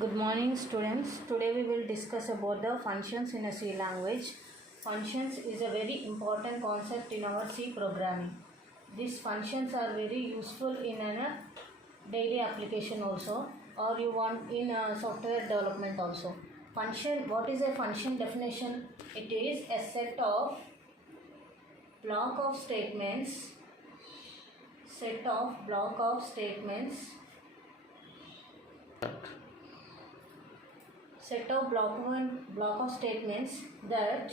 Good morning students. Today we will discuss about the functions in a C language. Functions is a very important concept in our C programming. These functions are very useful in a daily application also, or you want in software development also. Function, what is a function definition? It is a set of block of statements set of block of statements that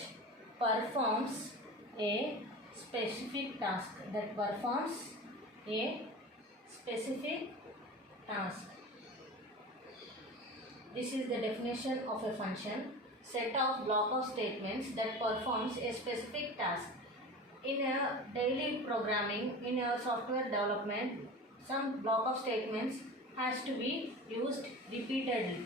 performs a specific task This is the definition of a function. Set of block of statements that performs a specific task. In a daily programming, in a software development, some block of statements has to be used repeatedly.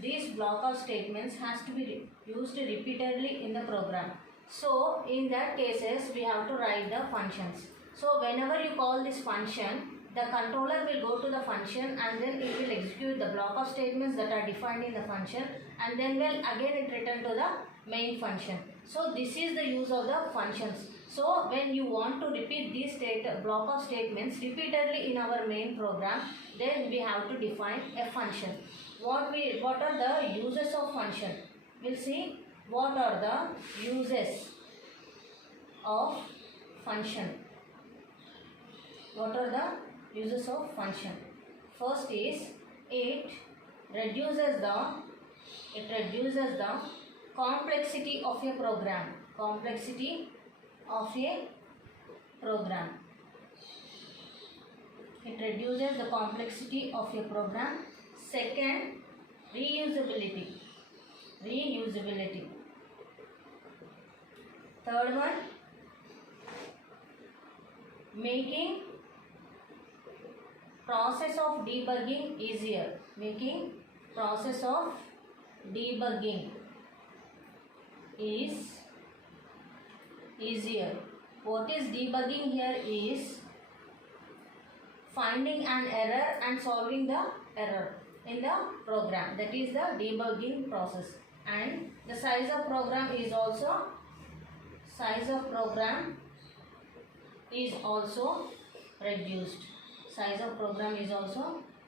These block of statements has to be used repeatedly in the program. So in that cases we have to write the functions. So whenever you call this function, the controller will go to the function and then it will execute the block of statements that are defined in the function, and then will again it return to the main function. So this is the use of the functions. So when you want to repeat these block of statements repeatedly in our main program, then we have to define a function. What are the uses of function? We'll see what are the uses of function. What are the uses of function? First is it reduces the complexity of a program. It reduces the complexity of a program. Second, reusability. Third one, making process of debugging easier. Is easier. What is debugging here is finding an error and solving the error in the program. That is the debugging process. And the size of program is also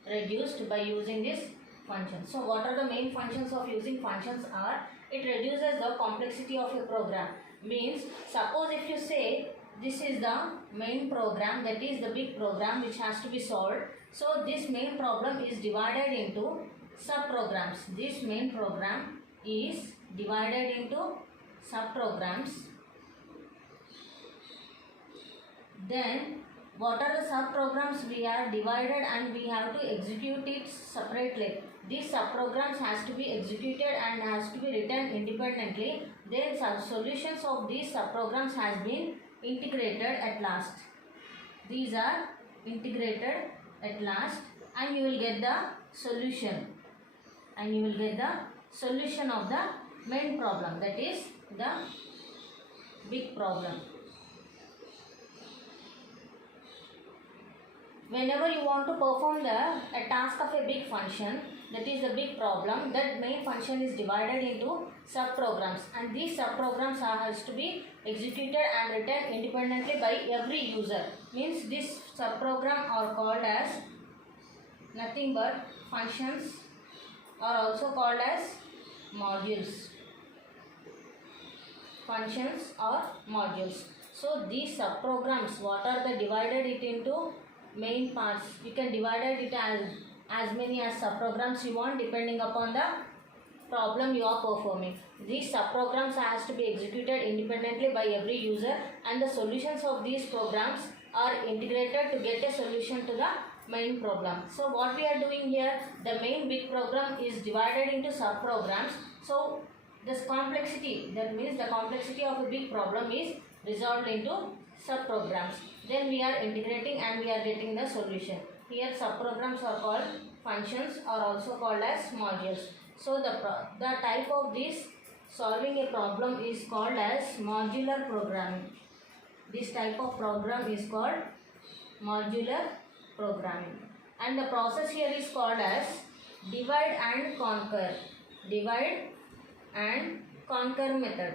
reduced by using this function. So what are the main functions of using functions are, it reduces the complexity of a program. Means suppose if you say this is the main program, that is the big program which has to be solved. So this main problem is divided into subprograms. This main program is divided into subprograms. Then what are the subprograms? We are divided and we have to execute it separately. These subprograms has to be executed and has to be written independently. Then solutions of these subprograms has been integrated at last. These are integrated at last, and you will get the solution. Of the main problem, that is the big problem. Whenever you want to perform a task of a big function, that is the big problem, that main function is divided into subprograms, and these subprograms has to be executed and written independently by every user. Means this subprogram are called as nothing but functions, are also called as modules. So these subprograms, what are the divided it into main parts. You can divide it as many as subprograms you want depending upon the problem you are performing. These subprograms has to be executed independently by every user, and the solutions of these programs are integrated to get a solution to the main problem. So what we are doing here, the main big program is divided into subprograms. So this complexity, that means the complexity of a big problem is resolved into subprograms. Then we are integrating and we are getting the solution. Here subprograms are called functions, are also called as modules. So the type of this solving a problem is called as modular programming. This type of program is called modular programming. And the process here is called as Divide and conquer. Divide and conquer method.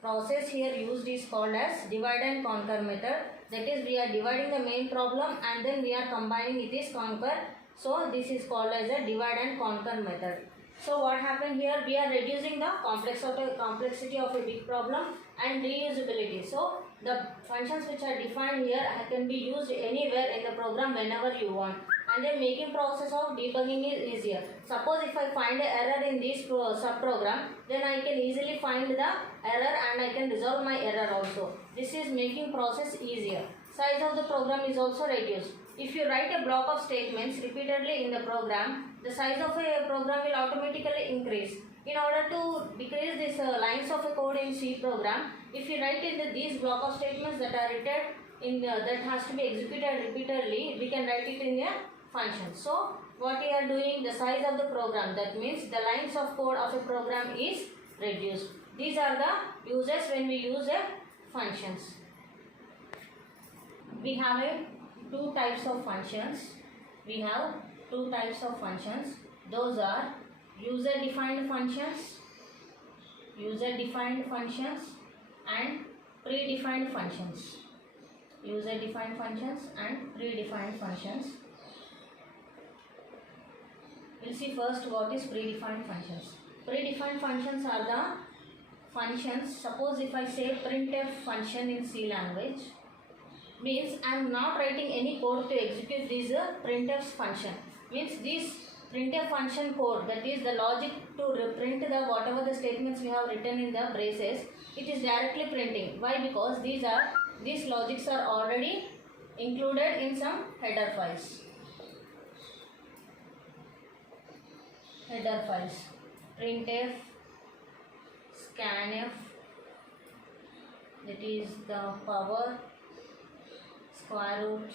Process here used is called as divide and conquer method. That is, we are dividing the main problem and then we are combining it is conquer. So this is called as a divide and conquer method. So what happened here? We are reducing the complexity of a big problem and reusability. So the functions which are defined here can be used anywhere in the program whenever you want. And then making process of debugging is easier. Suppose if I find an error in this subprogram, then I can easily find the error and I can resolve my error also. This is making process easier. Size of the program is also reduced. If you write a block of statements repeatedly in the program, the size of a program will automatically increase. In order to decrease this lines of a code in C program, if you write in these block of statements that are written in that has to be executed repeatedly, we can write it in a function. So what we are doing, the size of the program, that means the lines of code of a program is reduced. These are the uses when we use a functions. We have two types of functions. We have two types of functions. Those are user defined functions and predefined functions. User defined functions and predefined functions. We'll see first what is predefined functions. Predefined functions are the functions. Suppose if I say printf function in C language, means I am not writing any code to execute this printf function. Means this printf function code, that is the logic to print the whatever the statements we have written in the braces, it is directly printing. Why? Because these logics are already included in some header files. Printf, scanf, that is the power, square root,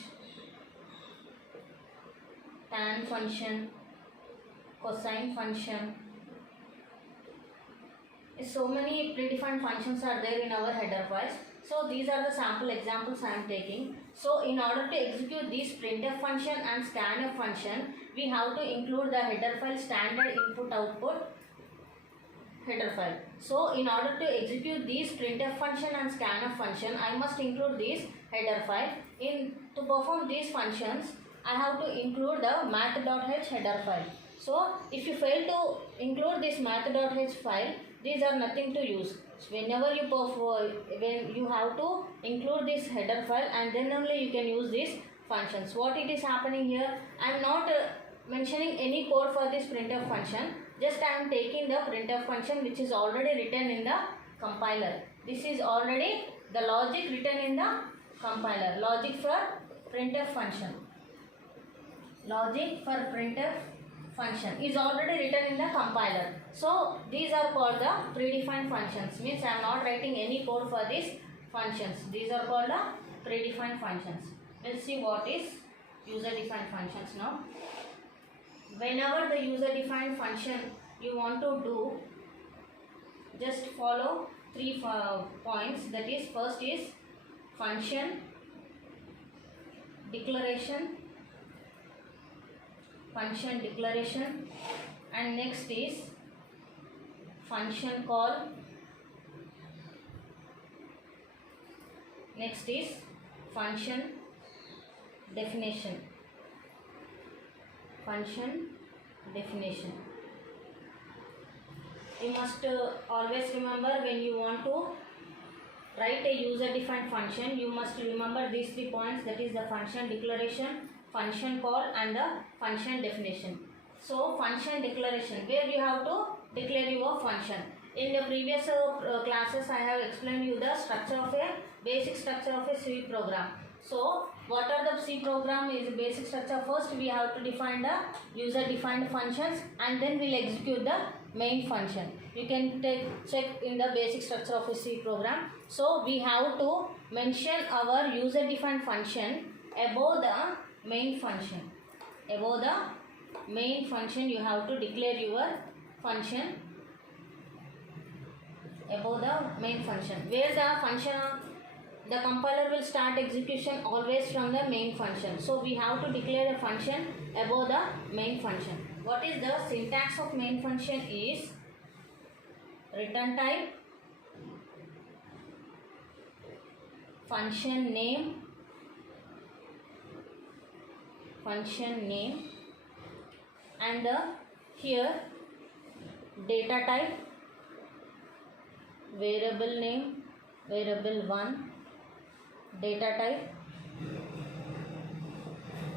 tan function, cosine function. So many predefined functions are there in our header files. So these are the sample examples I am taking. So in order to execute this printf function and scanf function, we have to include the header file standard input output header file. So in order to execute this printf function and scanf function, I must include this header file. To perform these functions, I have to include the math.h header file. So if you fail to include this math.h file, these are nothing to use. So whenever you perform, when you have to include this header file and then only you can use these functions. What it is happening here, I am not mentioning any code for this printf function. Just I am taking the printf function which is already written in the compiler. This is already the logic written in the compiler. Logic for printf function. Logic for printf function is already written in the compiler. So these are called the predefined functions. Means I am not writing any code for these functions. These are called the predefined functions. Let's see what is user defined functions now. Whenever the user defined function you want to do, just follow 3 points. That is, first is function declaration, and next is function call, next is function definition. You must always remember, when you want to write a user defined function, you must remember these 3 points. That is the function declaration, function call and the function definition. So function declaration, where you have to declare your function. In the previous classes I have explained you the structure of a basic structure of a C program. So what are the C program is basic structure. First we have to define the user defined functions and then we'll execute the main function. You can check in the basic structure of a C program. So we have to mention our user defined function above the main function. Above the main function you have to declare your function above the main function, where the function the compiler will start execution always from the main function. So we have to declare a function above the main function. What is the syntax of main function is return type, function name, and here data type, variable name, variable 1, data type,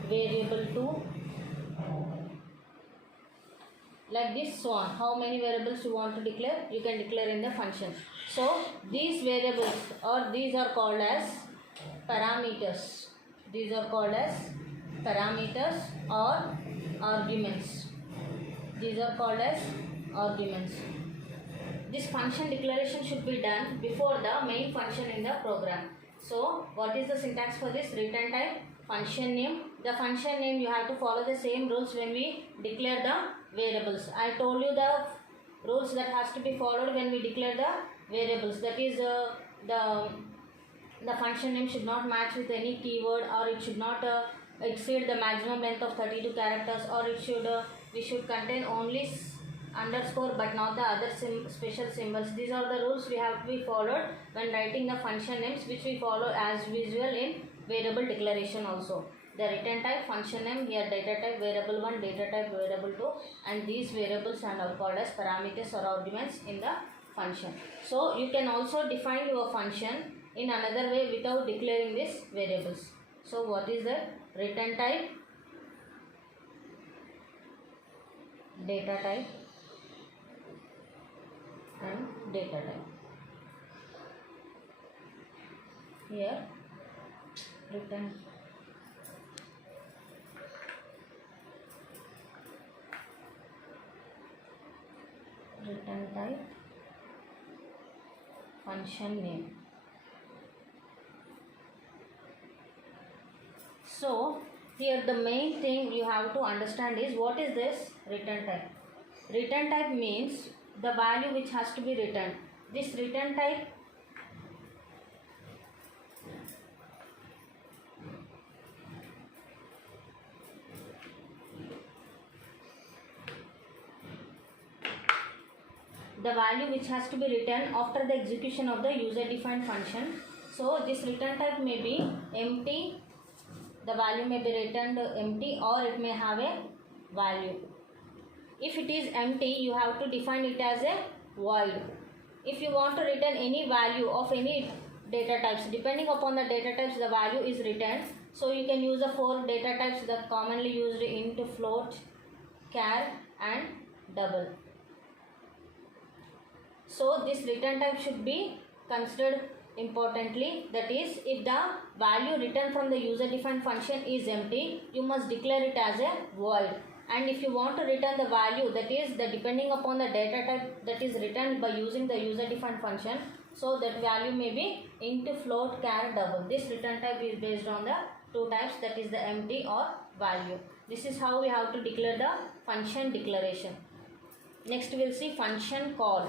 variable 2, like this, so on. How many variables you want to declare, you can declare in the function. So these variables or these are called as parameters. These are called as parameters or arguments. These are called as arguments. This function declaration should be done before the main function in the program. So what is the syntax for this? Return type, function name. The function name you have to follow the same rules when we declare the variables. I told you the rules that has to be followed when we declare the variables. That is the function name should not match with any keyword, or it should not exceed the maximum length of 32 characters, or it should we should contain only underscore but not the other special symbols. These are the rules we have to be followed when writing the function names, which we follow as usual in variable declaration also. The return type, function name, here data type variable 1, data type variable 2, and these variables are all called as parameters or arguments in the function. So you can also define your function in another way without declaring these variables. So what is the return type, data type, and data type. Here return type, function name. So here the main thing you have to understand is what is this return type. Return type means the value which has to be returned. This return type the value which has to be returned after the execution of the user defined function. So this return type may be empty, the value may be returned empty, or it may have a value. If it is empty, you have to define it as a void. If you want to return any value of any data types, depending upon the data types the value is returned. So you can use the 4 data types that commonly used int, float, char and double. So this return type should be considered importantly, that is, if the value returned from the user defined function is empty, you must declare it as a void. And if you want to return the value, that is the depending upon the data type that is returned by using the user defined function, so that value may be int, float, char, double. This return type is based on the 2 types, that is the empty or value. This is how we have to declare the function declaration. Next we will see function call.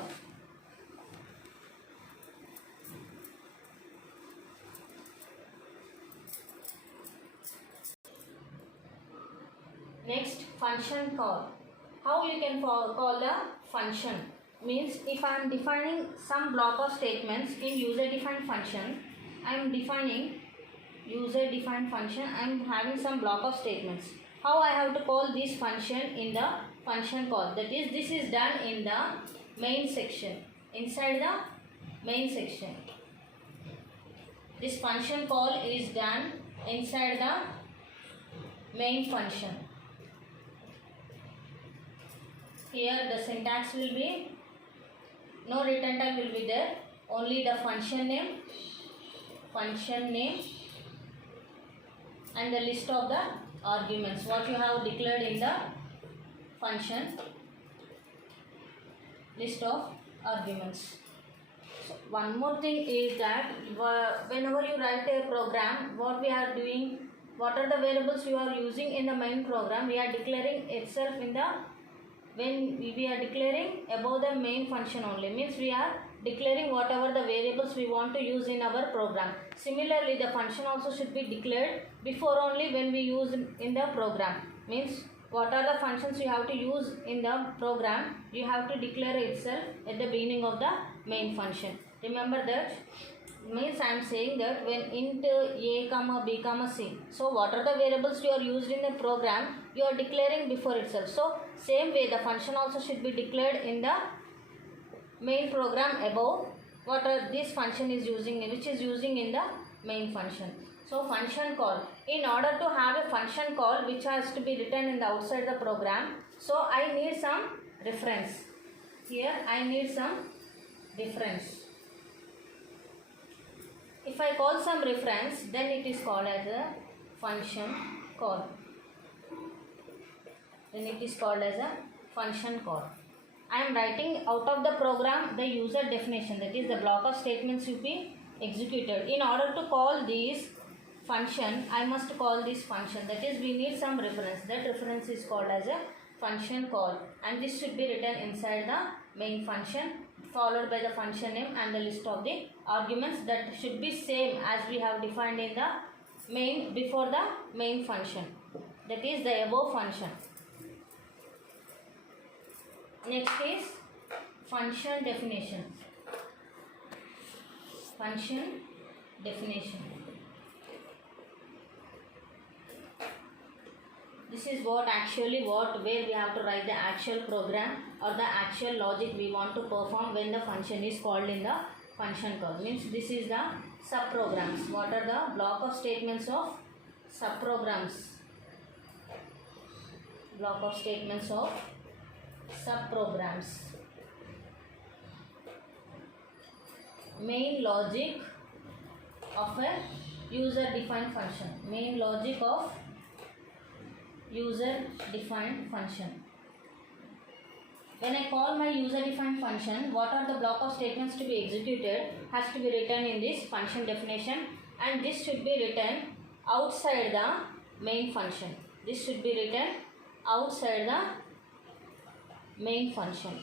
Next, function call. How you can call the function? Means if I am defining some block of statements in user defined function, I am defining user defined function, I am having some block of statements. How I have to call this function in the function call? That is, this is done in the main section, inside the main section. This function call is done inside the main function. Here the syntax will be, no return type will be there, only the function name and the list of the arguments what you have declared in the function, list of arguments. So one more thing is that whenever you write a program, what we are doing, what are the variables you are using in the main program, we are declaring itself in the, when we are declaring above the main function only, means we are declaring whatever the variables we want to use in our program. Similarly, the function also should be declared before only when we use in the program. Means what are the functions you have to use in the program, you have to declare itself at the beginning of the main function. Remember that. Means I am saying that when int a comma b comma c, so what are the variables you are used in the program, you are declaring before itself. So same way the function also should be declared in the main program above what are this function is using, which is using in the main function. So function call, in order to have a function call which has to be written in the outside the program, so I need some reference. Here I need some reference. If I call some reference, then it is called as a function call. Then it is called as a function call. I am writing out of the program the user definition, that is the block of statements to be executed. In order to call this function, I must call this function, that is we need some reference. That reference is called as a function call, and this should be written inside the main function, followed by the function name and the list of the arguments that should be same as we have defined in the main before the main function, that is the above function. Next is function definition. Function definition. This is where we have to write the actual program or the actual logic we want to perform when the function is called in the function call. Means this is the subprograms. What are the block of statements of subprograms? Block of statements of subprograms. Main logic of a user defined function. Main logic of user defined function. When I call my user defined function, what are the block of statements to be executed has to be written in this function definition, and this should be written outside the main function. This should be written outside the main function.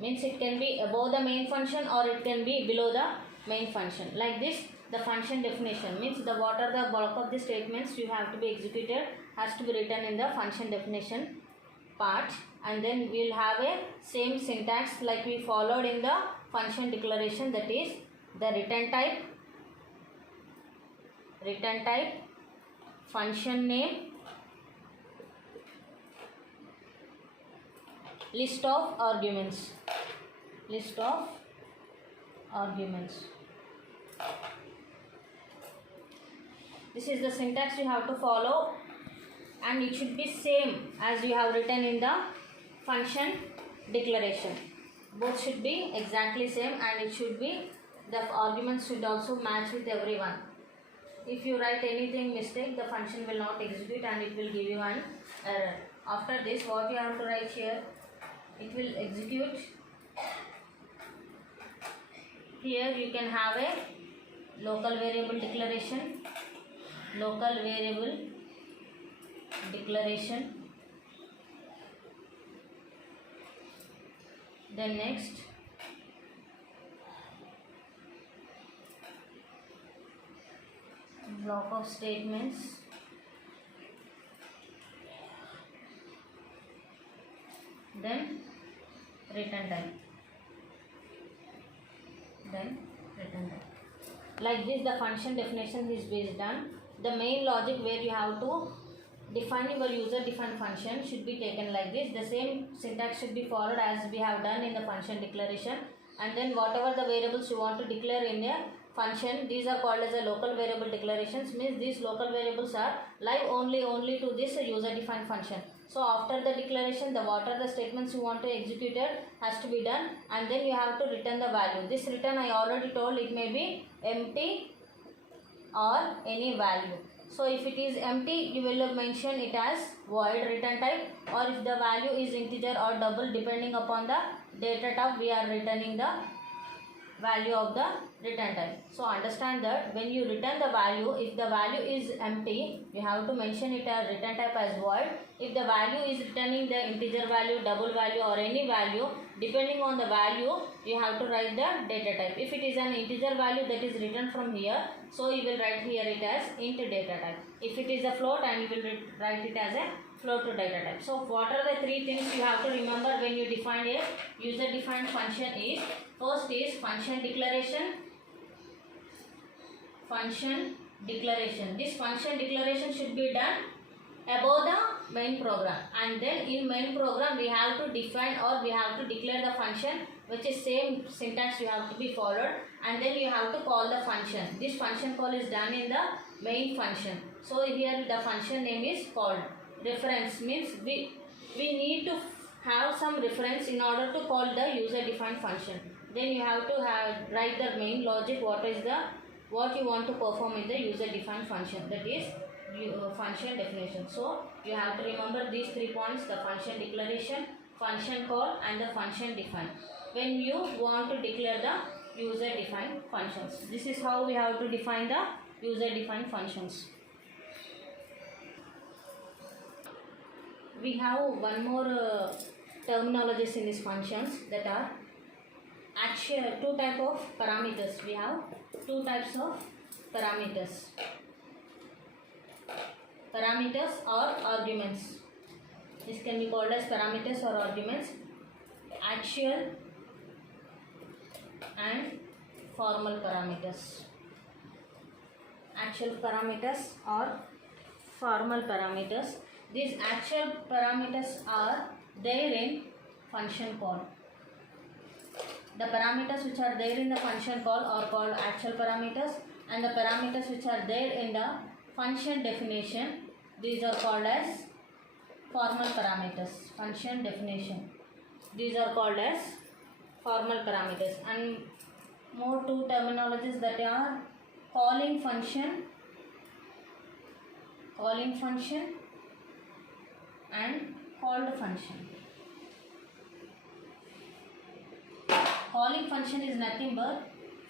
Means it can be above the main function or it can be below the main function. Like this, the function definition means the what are the bulk of the statements you have to be executed has to be written in the function definition part, and then we will have a same syntax like we followed in the function declaration, that is the return type, function name, list of arguments. This is the syntax you have to follow, and it should be same as you have written in the function declaration. Both should be exactly same, and it should be the arguments should also match with everyone. If you write anything mistake, the function will not execute and it will give you an error. After this, what you have to write here, it will execute. Here you can have a local variable declaration. Then next block of statements, then return type. Like this, the function definition is based on the main logic where you have to define your user defined function should be taken like this. The same syntax should be followed as we have done in the function declaration, and then whatever the variables you want to declare in a function, these are called as a local variable declarations. Means these local variables are live only to this user defined function. So after the declaration, the what are the statements you want to execute has to be done, and then you have to return the value. This return I already told, it may be empty or any value. So if it is empty, you will mention it as void return type, or if the value is integer or double depending upon the data type we are returning the value of the return type. So understand that when you return the value, if the value is empty, you have to mention it as return type as void. If the value is returning the integer value, double value or any value, depending on the value, you have to write the data type. If it is an integer value that is written from here, so you will write here it as int data type. If it is a float, and you will write it as a float data type. So what are the three things you have to remember when you define a user defined function is, first is function declaration. Function declaration. This function declaration should be done above the main program, and then in main program we have to define or we have to declare the function, which is same syntax you have to be followed, and then you have to call the function. This function call is done in the main function. So here the function name is called. Reference means we need to have some reference in order to call the user defined function. Then you have to write the main logic, what you want to perform in the user defined function, that is function definition. So you have to remember these 3 points: the function declaration, function call and the function define when you want to declare the user defined functions. This is how we have to define the user defined functions. We have one more terminologies in these functions, that are actual two type of parameters. We have two types of parameters. Parameters or arguments. This can be called as parameters or arguments. Actual and formal parameters. Actual parameters or formal parameters. These actual parameters are there in function call. The parameters which are there in the function call are called actual parameters, and the parameters which are there in the function definition, these are called as formal parameters. Function definition, these are called as formal parameters. And more two terminologies, that are calling function and called function. Calling function is nothing but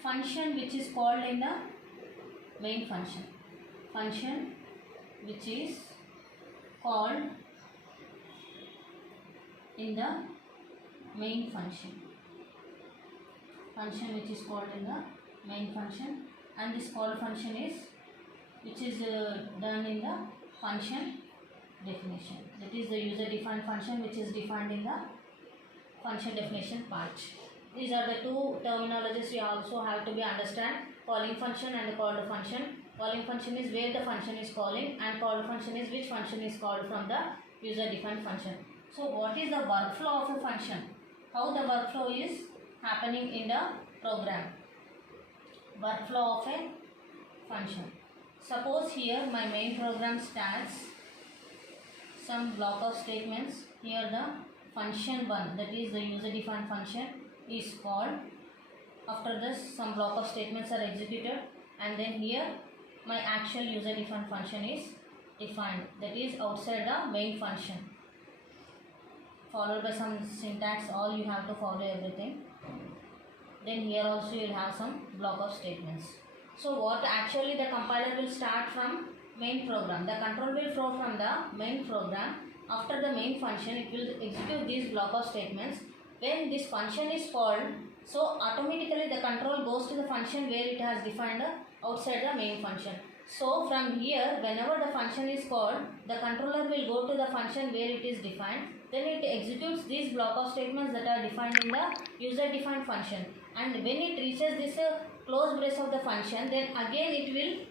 function which is called in the main function. Function which is called in the main function. Function which is called in the main function, and this call function is which is done in the function definition. That is the user defined function which is defined in the function definition part. These are the two terminologies you also have to be understand: calling function and called function. Calling function is where the function is calling, and called function is which function is called from the user defined function. So what is the workflow of a function? How the workflow is happening in the program? Workflow of a function. Suppose here my main program starts some block of statements. Here the function 1, that is the user defined function, is called. After this some block of statements are executed, and then here my actual user defined function is defined, that is outside the main function, followed by some syntax. All you have to follow everything. Then here also you will have some block of statements. So what actually the compiler will start from main program. The control will flow from the main program. After the main function, it will execute these block of statements. When this function is called, so automatically the control goes to the function where it has defined outside the main function. So from here, whenever the function is called, the controller will go to the function where it is defined. Then it executes these block of statements that are defined in the user defined function. And when it reaches this close brace of the function, then again it will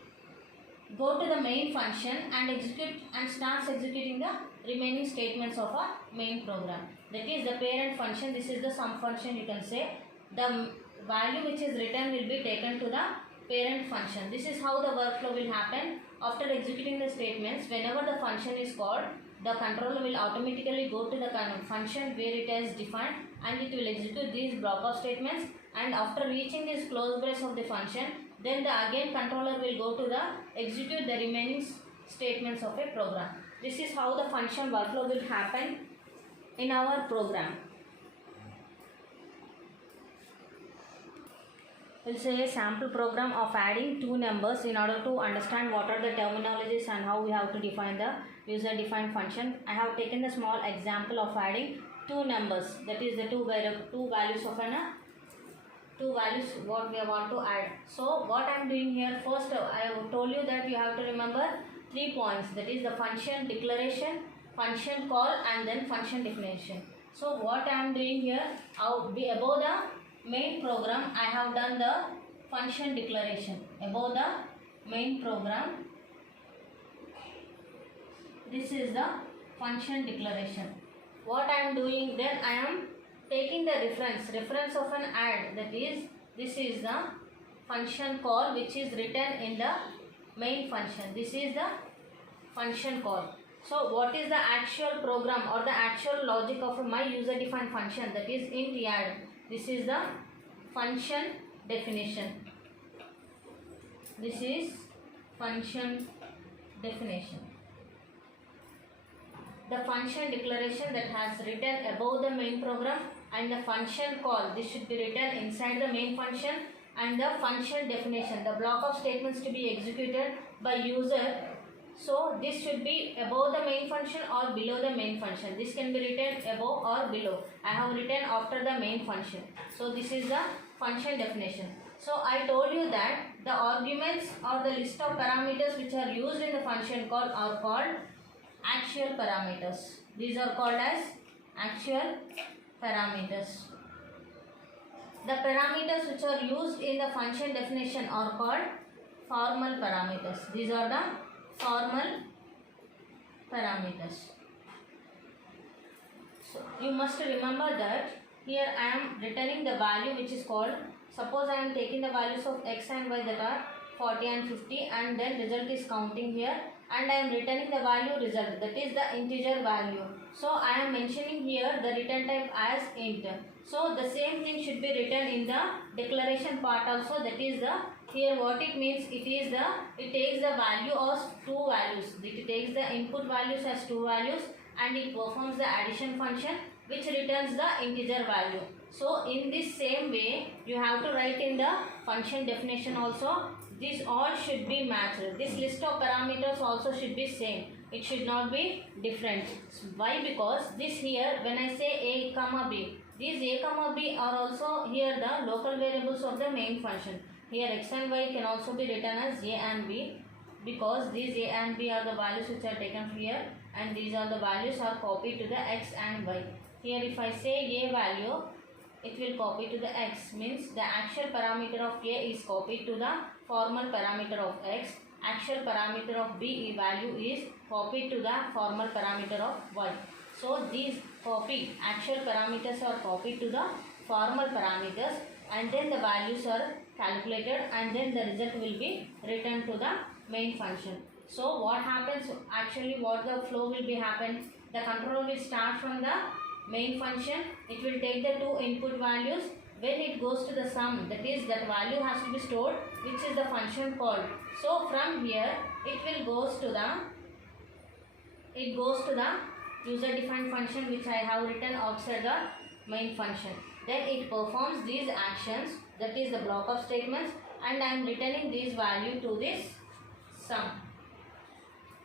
go to the main function and execute and starts executing the remaining statements of a main program. That is the parent function. This is the sum function, you can say. The value which is written will be taken to the parent function. This is how the workflow will happen. After executing the statements, whenever the function is called, the controller will automatically go to the function where it is defined, and it will execute these block of statements. And after reaching this close brace of the function, then the again controller will go to the execute the remaining statements of a program. This is how the function workflow will happen in our program. We'll say a sample program of adding two numbers in order to understand what are the terminologies and how we have to define the user defined function. I have taken the small example of adding two numbers, that is the two values of two values what we want to add. So what I am doing here, first I have told you that you have to remember 3 points, that is the function declaration, function call and then function definition. So what I am doing here, above the main program I have done the function declaration. Above the main program, this is the function declaration. What I am doing, then I am taking the reference of an add, that is this is the function call which is written in the main function. This is the function call. So what is the actual program or the actual logic of my user defined function, that is int add. This is the function definition. This is function definition. The function declaration that has written above the main program, and the function call, this should be written inside the main function, and the function definition, the block of statements to be executed by user. So this should be above the main function or below the main function. This can be written above or below. I have written after the main function. So this is the function definition. So I told you that the arguments or the list of parameters which are used in the function call are called actual parameters. These are called as actual parameters. The parameters which are used in the function definition are called formal parameters. These are the formal parameters. So you must remember that here I am returning the value which is called, suppose I am taking the values of x and y that are 40 and 50, and then result is counting here, and I am returning the value result, that is the integer value. So I am mentioning here the return type as int. So the same thing should be written in the declaration part also, that is the, here what it means, it takes the value of two values. It takes the input values as two values and it performs the addition function which returns the integer value. So in this same way you have to write in the function definition also. This all should be matched. This list of parameters also should be same. It should not be different. Why? Because this here, when I say a comma b, these a comma b are also here the local variables of the main function. Here x and y can also be written as a and b, because these a and b are the values which are taken here, and these are the values are copied to the x and y. Here if I say a value, it will copy to the x, means the actual parameter of a is copied to the formal parameter of x. Actual parameter of b value is copied to the formal parameter of y. So these actual parameters are copied to the formal parameters, and then the values are calculated, and then the result will be returned to the main function. So what happens, actually what the flow will be happen, the control will start from the main function. It will take the two input values. When it goes to the sum, that is that value has to be stored, which is the function called. So from here it will goes to the user defined function which I have written outside the main function. Then it performs these actions, that is the block of statements, and I am returning this value to this sum,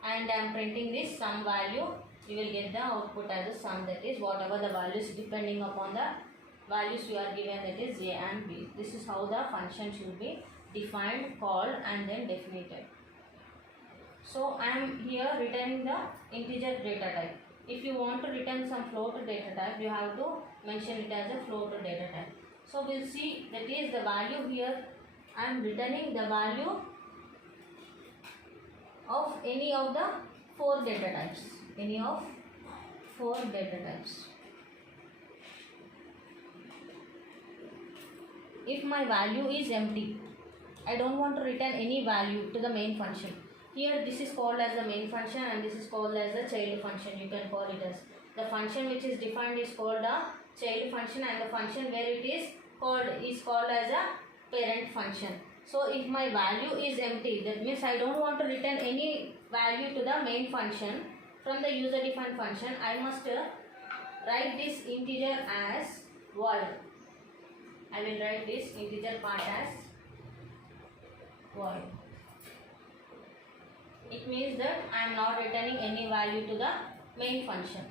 and I am printing this sum value. You will get the output as a sum, that is whatever the values depending upon the values you are given, that is a and b. This is how the function should be defined, called and then definited. So I am here returning the integer data type. If you want to return some float data type, you have to mention it as a float data type. So we'll see, that is the value here. I am returning the value of any of the 4 data types. Any of 4 data types. If my value is empty, I don't want to return any value to the main function. Here this is called as the main function and this is called as the child function. You can call it as the function which is defined is called a child function, and the function where it is called as a parent function. So if my value is empty, that means I don't want to return any value to the main function from the user defined function. I must write this integer as void. I will write this integer part as void. It means that I am not returning any value to the main function.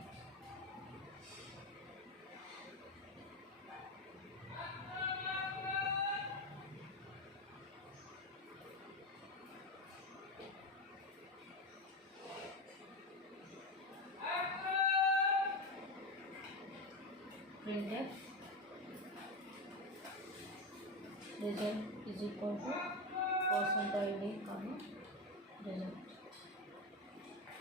Printf result is equal to %id comma result.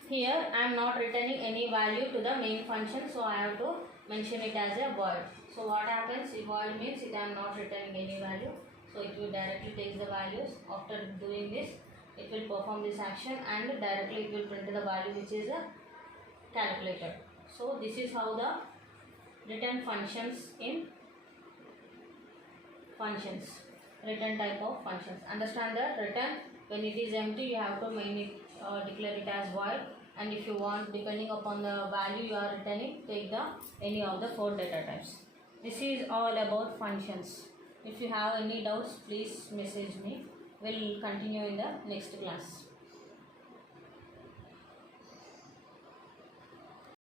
Here I am not returning any value to the main function, so I have to mention it as a void. So what happens? If void means I am not returning any value, so it will directly take the values. After doing this, it will perform this action and directly it will print the value which is calculated. So this is how the return functions in functions, return type of functions. Understand that return, when it is empty you have to declare it as void, and if you want, depending upon the value you are returning, take the any of the 4 data types. This is all about functions. If you have any doubts, please message me. We'll continue in the next class.